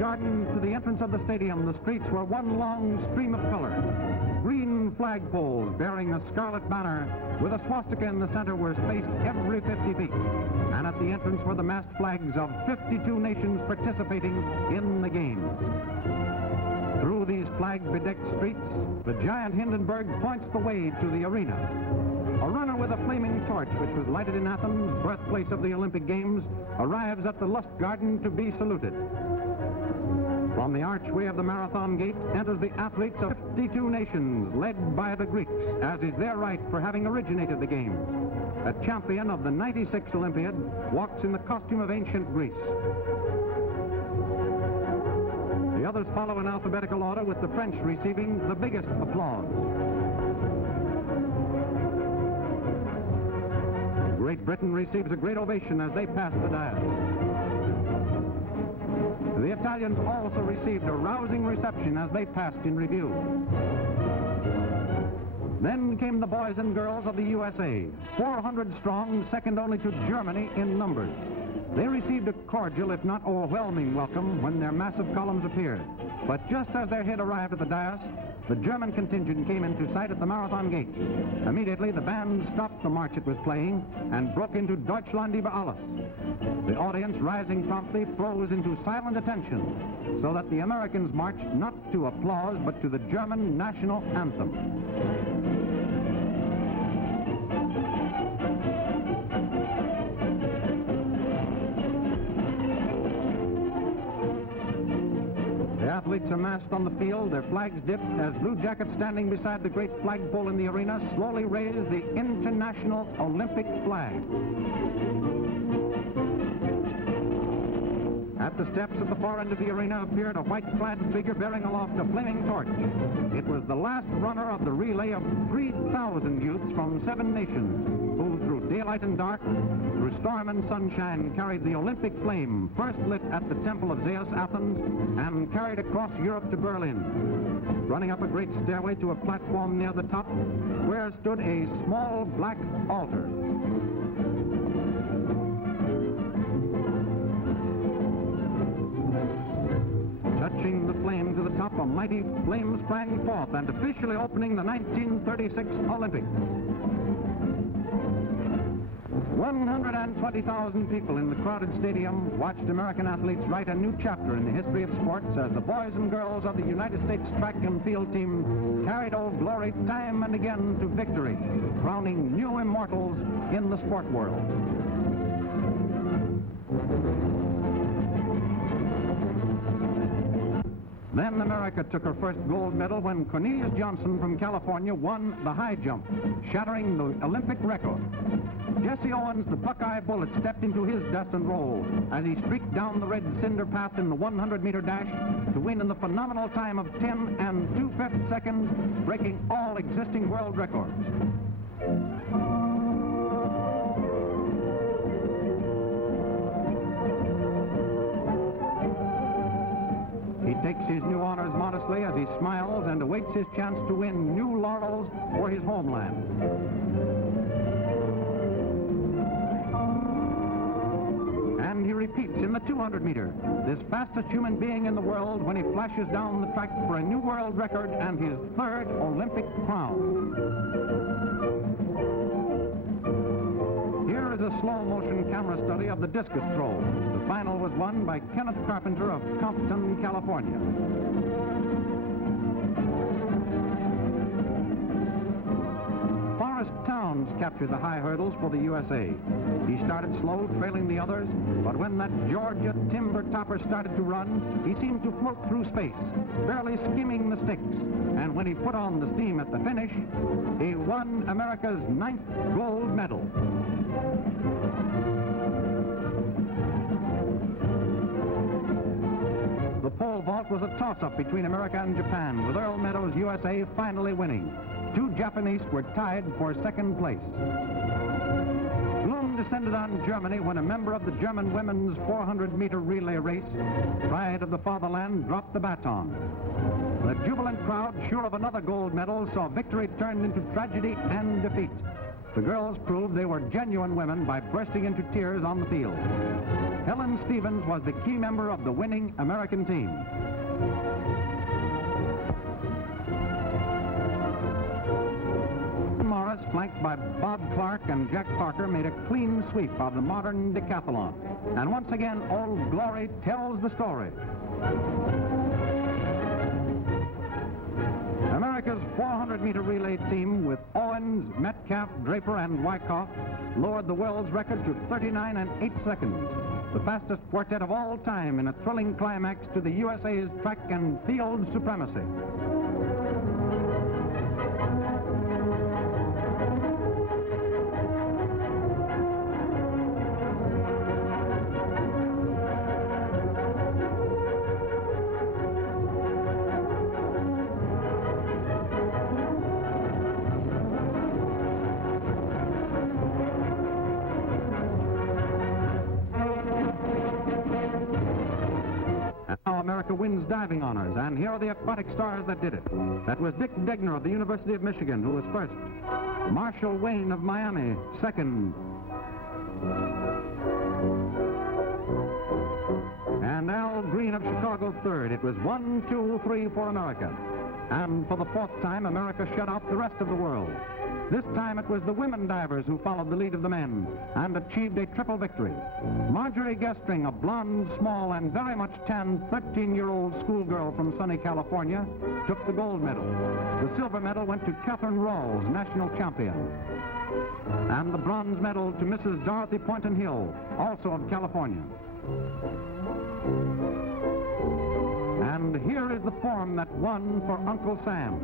garden to the entrance of the stadium, the streets were one long stream of color. Green flagpoles bearing a scarlet banner with a swastika in the center were spaced every 50 feet. And at the entrance were the massed flags of 52 nations participating in the games. Through these flag-bedecked streets, the giant Hindenburg points the way to the arena. A runner with a flaming torch, which was lighted in Athens, birthplace of the Olympic Games, arrives at the Lustgarten to be saluted. From the archway of the Marathon Gate enters the athletes of 52 nations, led by the Greeks, as is their right for having originated the Games. A champion of the '96 Olympiad walks in the costume of ancient Greece. The others follow in alphabetical order, with the French receiving the biggest applause. Great Britain receives a great ovation as they pass the dais. The Italians also received a rousing reception as they passed in review. Then came the boys and girls of the USA, 400 strong, second only to Germany in numbers. They received a cordial, if not overwhelming, welcome when their massive columns appeared. But just as their head arrived at the dais, the German contingent came into sight at the Marathon Gate. Immediately, the band stopped the march it was playing and broke into Deutschland über alles. The audience, rising promptly, froze into silent attention, so that the Americans marched not to applause, but to the German national anthem. The athletes amassed on the field, their flags dipped, as Blue Jackets standing beside the great flagpole in the arena slowly raised the International Olympic flag. At the steps at the far end of the arena appeared a white-clad figure bearing aloft a flaming torch. It was the last runner of the relay of 3,000 youths from 7 nations who, through daylight and dark, through storm and sunshine, carried the Olympic flame, first lit at the Temple of Zeus, Athens, and carried across Europe to Berlin. Running up a great stairway to a platform near the top, where stood a small black altar. Touching the flame to the top, a mighty flame sprang forth and officially opening the 1936 Olympics. 120,000 people in the crowded stadium watched American athletes write a new chapter in the history of sports as the boys and girls of the United States track and field team carried Old Glory time and again to victory, crowning new immortals in the sport world. Then America took her first gold medal when Cornelius Johnson from California won the high jump, shattering the Olympic record. Jesse Owens, the Buckeye Bullet, stepped into his destined role as he streaked down the red cinder path in the 100-meter dash to win in the phenomenal time of 10 2/5 seconds, breaking all existing world records. He takes his new honors modestly as he smiles and awaits his chance to win new laurels for his homeland. And he repeats in the 200-meter, this fastest human being in the world, when he flashes down the track for a new world record and his third Olympic crown. Here is a slow-motion camera study of the discus throw. The final was won by Kenneth Carpenter of Compton, California. Forrest Towns captured the high hurdles for the USA. He started slow, trailing the others, but when that Georgia timber topper started to run, he seemed to float through space, barely skimming the sticks. And when he put on the steam at the finish, he won America's 9th gold medal. The pole vault was a toss-up between America and Japan, with Earl Meadows' USA finally winning. 2 Japanese were tied for second place. Gloom descended on Germany when a member of the German women's 400-meter relay race, pride of the fatherland, dropped the baton. The jubilant crowd, sure of another gold medal, saw victory turned into tragedy and defeat. The girls proved they were genuine women by bursting into tears on the field. Helen Stevens was the key member of the winning American team. Morris, flanked by Bob Clark and Jack Parker, made a clean sweep of the modern decathlon. And once again, Old Glory tells the story. America's 400-meter relay team with Owens, Metcalf, Draper, and Wyckoff lowered the world's record to 39 and 8 seconds, the fastest quartet of all time in a thrilling climax to the USA's track and field supremacy. America wins diving honors, and here are the aquatic stars that did it. That was Dick Degner of the University of Michigan, who was first. Marshall Wayne of Miami, second. And Al Green of Chicago, third. It was 1, 2, 3 for America. And for the fourth time, America shut out the rest of the world. This time it was the women divers who followed the lead of the men and achieved a triple victory. Marjorie Gestring, a blonde, small, and very much tanned 13-year-old schoolgirl from sunny California, took the gold medal. The silver medal went to Catherine Rawls, national champion. And the bronze medal to Mrs. Dorothy Poynton Hill, also of California. And here is the form that won for Uncle Sam.